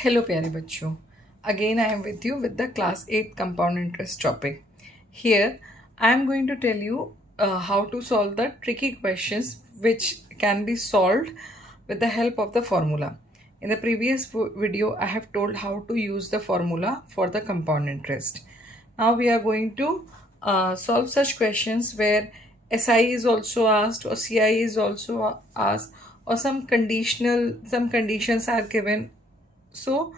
Hello प्यारे बच्चों, again I am with you with the class 8 compound interest topic. Here I am going to tell you how to solve the tricky questions which can be solved with the help of the formula. In the previous video I have told how to use the formula for the compound interest. Now we are going to solve such questions where SI is also asked or CI is also asked, or some conditions are given. So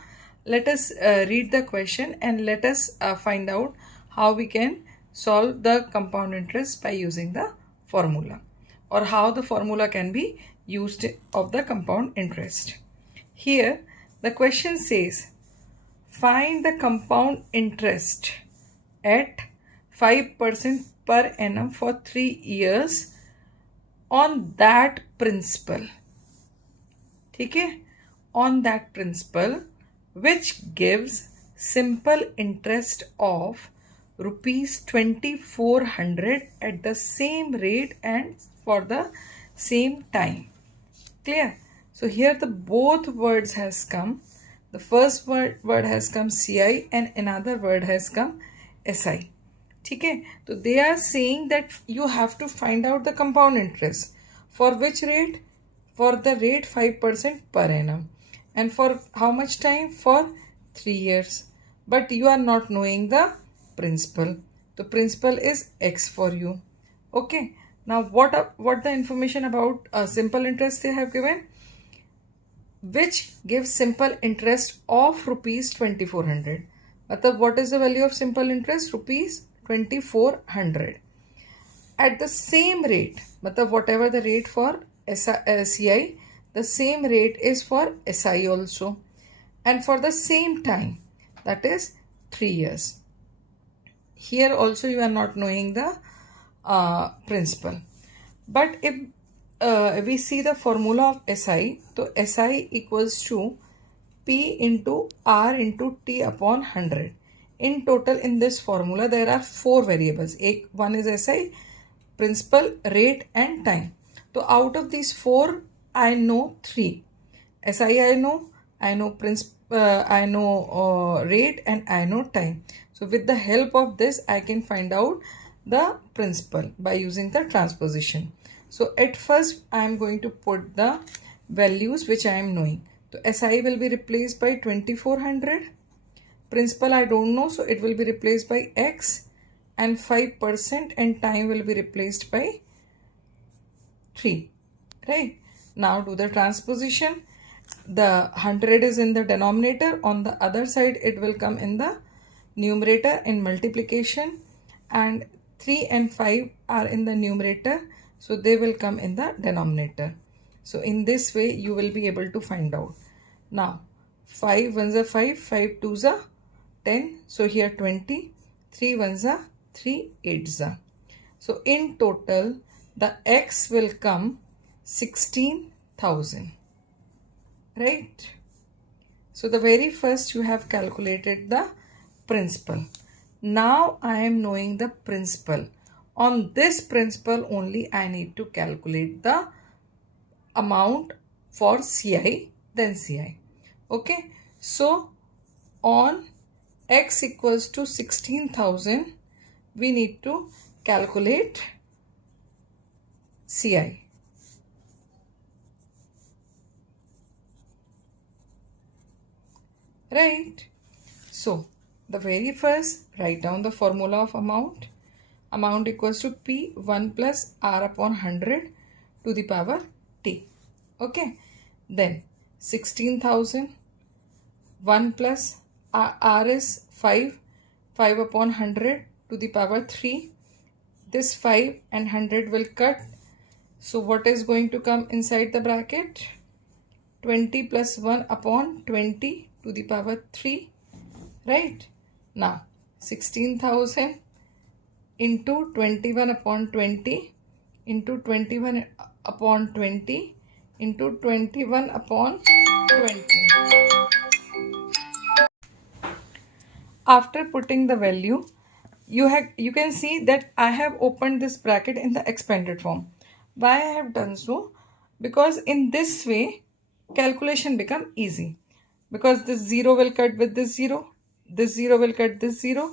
let us read the question and let us find out how we can solve the compound interest by using the formula, or how the formula can be used of the compound interest. Here the question says, find the compound interest at 5% per annum for 3 years on that principal. ठीक है, on that principal which gives simple interest of rupees 2400 at the same rate and for the same time. Clear? So here the both words has come. The first word has come CI and another word has come SI. ठीक है, तो they are saying that you have to find out the compound interest for which rate, for the rate 5% per annum, and for how much time, for 3 years, but you are not knowing the principal. The principal is X for you. Okay, now what the information about simple interest they have given, which gives simple interest of rupees 2400. मतलब what is the value of simple interest? Rupees 2400 at the same rate. मतलब whatever the rate for CI, the same rate is for SI also, and for the same time, that is 3 years. Here also you are not knowing the principal, but if we see the formula of SI, so SI equals to P into R into T upon 100. In total in this formula there are 4 variables. One is SI, principal, rate and time. So out of these 4 I know 3. SI I know principal, I know rate, and I know time. So with the help of this I can find out the principal by using the transposition. So at first I am going to put the values which I am knowing. So SI will be replaced by 2400. Principal I don't know, so it will be replaced by X, and 5% and time will be replaced by 3. Right? Now do the transposition. The 100 is in the denominator. On the other side it will come in the numerator in multiplication, and 3 and 5 are in the numerator, so they will come in the denominator. So in this way you will be able to find out. Now 5 ones are 5, 5 twos are 10, so here 20, 3 ones are 3 eights are. So in total the X will come 16,000. Right? So the very first you have calculated the principal. Now I am knowing the principal. On this principal only I need to calculate the amount for CI, then CI. Okay, so on X equals to 16,000 we need to calculate CI. Right? So the very first, write down the formula of amount. Amount equals to P1 plus R upon 100 to the power T. Okay. Then 16,000, 1 plus R is 5, 5 upon 100 to the power 3. This 5 and 100 will cut. So what is going to come inside the bracket? 20 plus 1 upon 20 to the power 3. Right? Now 16,000 into 21 upon 20 into 21 upon 20 into 21 upon 20. After putting the value, you can see that I have opened this bracket in the expanded form. Why I have done so? Because in this way calculation become easy. because this 0 will cut with this 0, this 0 will cut this 0,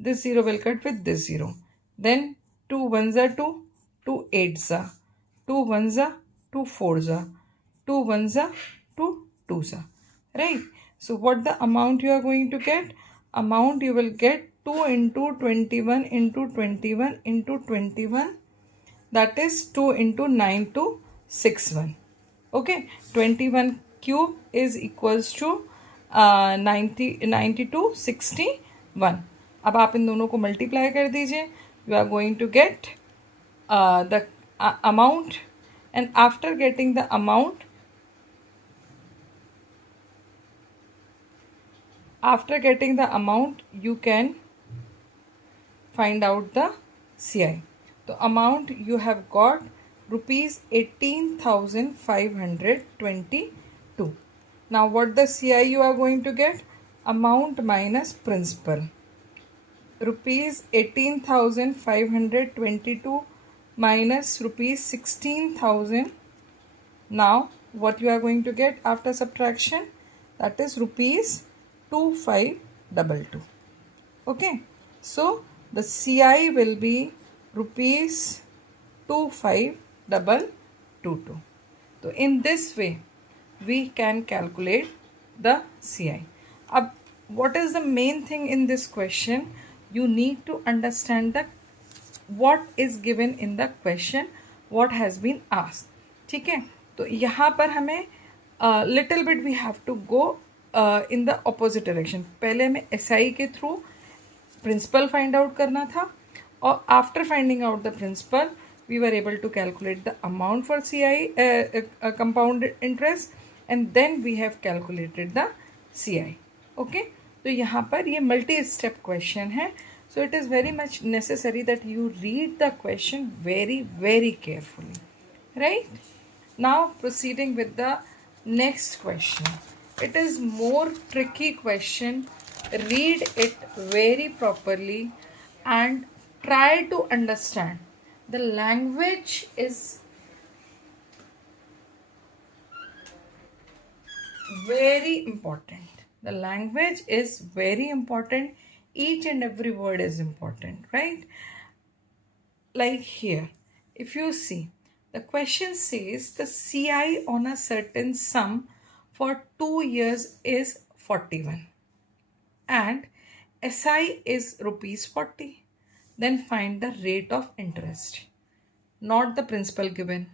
this 0 will cut with this 0. Then 2 ones are 2, 2 eights are, 2 ones are, 2 fours are, 2 ones are, 2 twos are, right? So what the amount you are going to get? Amount you will get 2 into 21 into 21 into 21, that is 2 into 9 to 61. Okay, 21 cube is equals to 90 to 61. अब आप इन दोनों को multiply कर दीजिए. You are going to get the amount, and after getting the amount, you can find out the CI. The amount you have got rupees 18,522. Now what the CI you are going to get? Amount minus principal. Rupees 18,522 minus rupees 16,000. Now what you are going to get after subtraction? That is rupees 2522. Okay, so the CI will be rupees 2522. So in this way we can calculate the CI. Ab, what is the main thing in this question? You need to understand that what is given in the question, what has been asked. ठीक है, तो यहाँ पर हमें little bit we have to go in the opposite direction. पहले हमें SI के through principal find out करना था, और after finding out the principle we were able to calculate the amount for CI compound interest, and then we have calculated the CI. Okay, तो यहाँ पर ये मल्टी स्टेप क्वेश्चन है, so it is very much necessary that you read the question very carefully. Right, now proceeding with the next question. It is more tricky question. Read it very properly and try to understand. The language is very important. The language is very important. Each and every word is important, right? Like here, if you see, the question says the CI on a certain sum for 2 years is 41 and SI is rupees 40. Then find the rate of interest, not the principal given.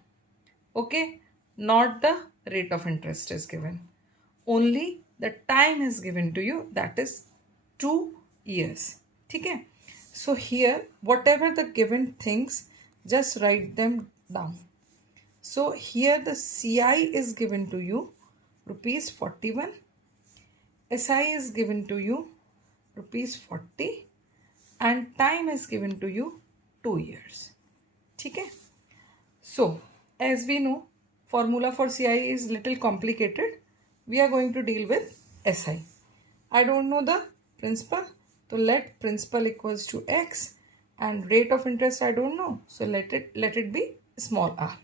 Okay, not the rate of interest is given, only the time is given to you, that is 2 years. Okay, so here whatever the given things, just write them down. So here the CI is given to you rupees 41, SI is given to you rupees 40, and time is given to you 2 years. Okay, so as we know, formula for CI is little complicated. We are going to deal with SI. I don't know the principal, so let principal equals to X, and rate of interest I don't know, so let it be small r.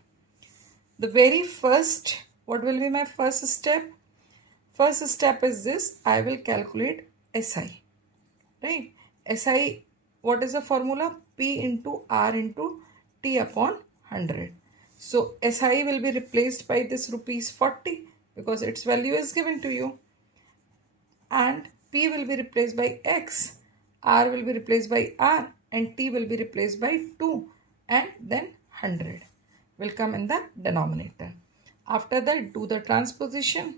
The very first, what will be my first step? First step is this, I will calculate SI, right? SI, what is the formula? P into R into T upon 100. So SI will be replaced by this rupees 40 because its value is given to you, and P will be replaced by X, R will be replaced by R, and T will be replaced by 2, and then 100 will come in the denominator. After that, do the transposition.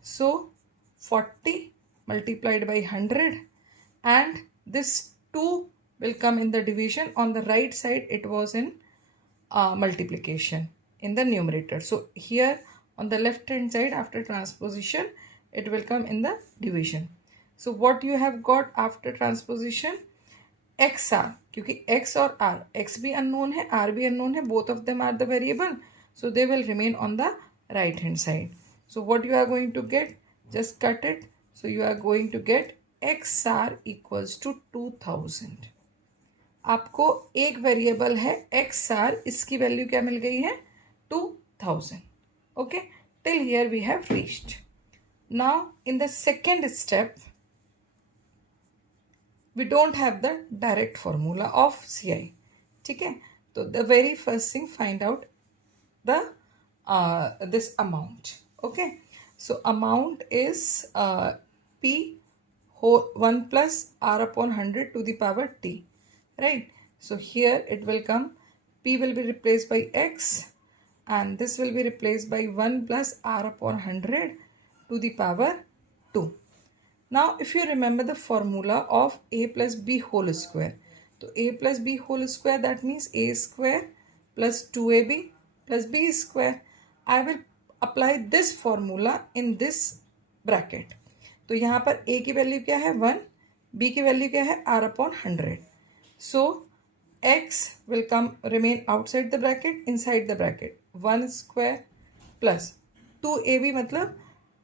So 40 multiplied by 100, and this 2 will come in the division. On the right side it was in multiplication in the numerator. So here on the left hand side after transposition it will come in the division. So what you have got after transposition? XR, क्योंकि X और R, X भी unknown है, R भी unknown है, both of them are the variable, so they will remain on the right hand side. So what you are going to get? Just cut it. So you are going to get XR equals to 2000. आपको एक variable है XR, इसकी value क्या मिल गई है? 2000. Okay, till here we have reached. Now in the second step, we don't have the direct formula of CI. ठीक है, तो the very first thing, find out the this amount. Okay, so amount is P whole 1 plus R upon 100 to the power T, right? So here it will come, P will be replaced by X and this will be replaced by 1 plus R upon 100 to the power 2. Now if you remember the formula of A plus B whole square, so A plus B whole square, that means A square plus 2AB plus B square. I will apply this formula in this bracket. तो यहाँ पर A की value क्या है 1, B की value क्या है R upon 100. So X will come remain outside the bracket, inside the bracket 1 square plus 2AB मतलब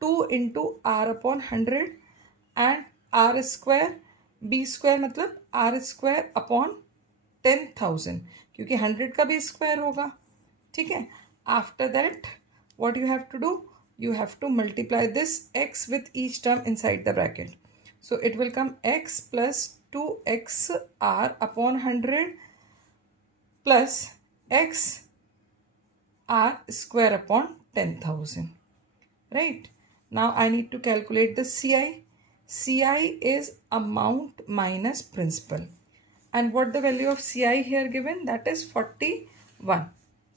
2 into R upon 100 and R square B square मतलब R square upon 10,000, क्योंकि 100 का भी स्क्वायर होगा. ठीक है, after that what you have to do, you have to multiply this X with each term inside the bracket. So it will come X plus 2X R upon 100 plus X R square upon 10,000. Right, now I need to calculate the CI. CI is amount minus principal, and what the value of CI here given, that is 41.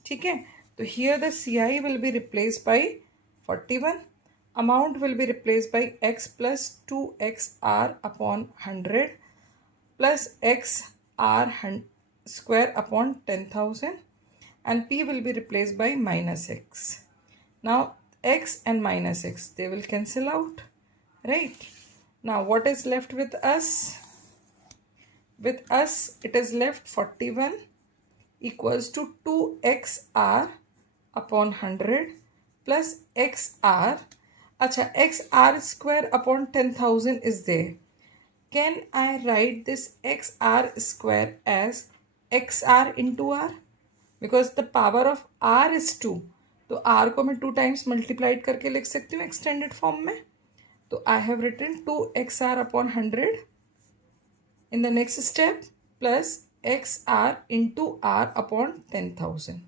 ठीक है, तो here the CI will be replaced by 41, amount will be replaced by X plus 2XR upon 100 plus X R square upon 10,000, and P will be replaced by minus X. Now X and minus X, they will cancel out, right? Now what is left with us? With us it is left 41 equals to 2XR upon 100 plus XR. Acha, XR square upon 10,000 is there. Can I write this XR square as XR into R? Because the power of R is 2. तो R को मैं 2 times multiplied करके लिख सकती हूँ extended form में. तो I have written 2XR upon 100 in the next step plus XR into R upon 10,000.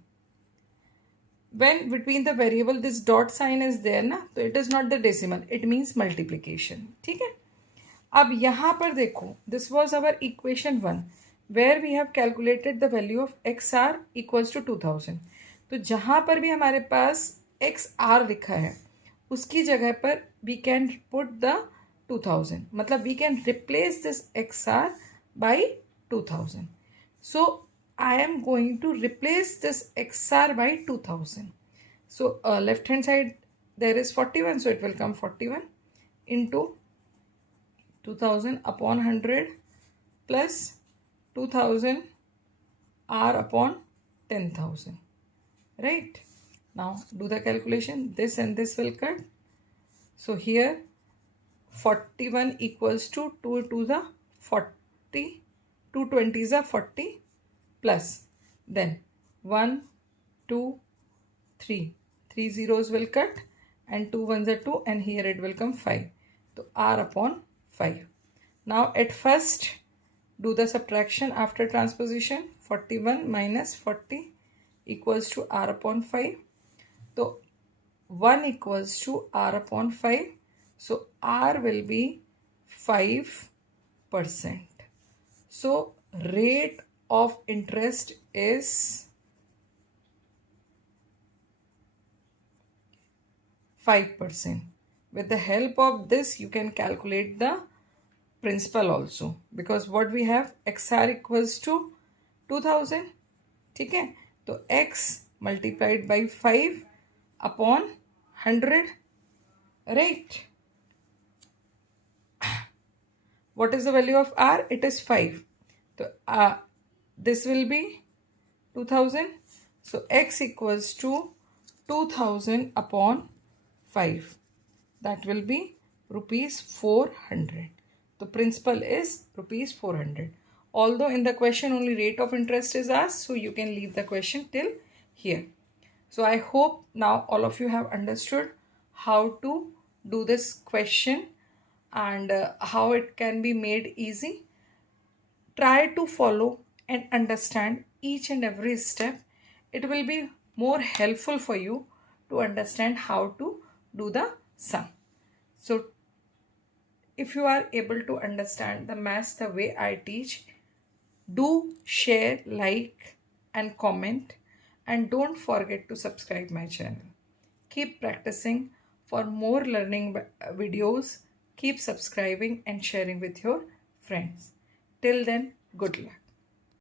When between the variable this dot sign is there ना, तो it is not the decimal, it means multiplication. ठीक है, अब यहाँ पर देखो, this was our equation 1 where we have calculated the value of XR equals to 2000. तो जहाँ पर भी हमारे पास XR लिखा है उसकी जगह पर we can put the 2000, मतलब we can replace this XR by 2000. So I am going to replace this XR by 2000. So left hand side there is 41, so it will come 41 into 2000 upon 100 plus 2000 R upon 10,000. Right, now do the calculation, this and this will cut. So here 41 equals to 2 to the 40, 220 is a 40 plus then 1, 2, 3, 3 zeros will cut and 2 ones are 2 and here it will come 5. So R upon 5. Now at first do the subtraction after transposition. 41 minus 40 equals to R upon 5. So 1 equals to R upon 5. So R will be 5%. So rate of interest is 5%. With the help of this you can calculate the principal also, because what we have XR equals to 2000. ठीक है, तो X multiplied by 5 upon 100, right? What is the value of R? It is 5. So this will be 2000. So X equals to 2000 upon 5. That will be rupees 400. The principal is rupees 400. Although in the question only rate of interest is asked, so you can leave the question till here. So I hope now all of you have understood how to do this question and how it can be made easy. Try to follow and understand each and every step. It will be more helpful for you to understand how to do the sum. So if you are able to understand the maths the way I teach, do share, like, and comment, and don't forget to subscribe my channel. Keep practicing for more learning videos. Keep subscribing and sharing with your friends. Till then, good luck.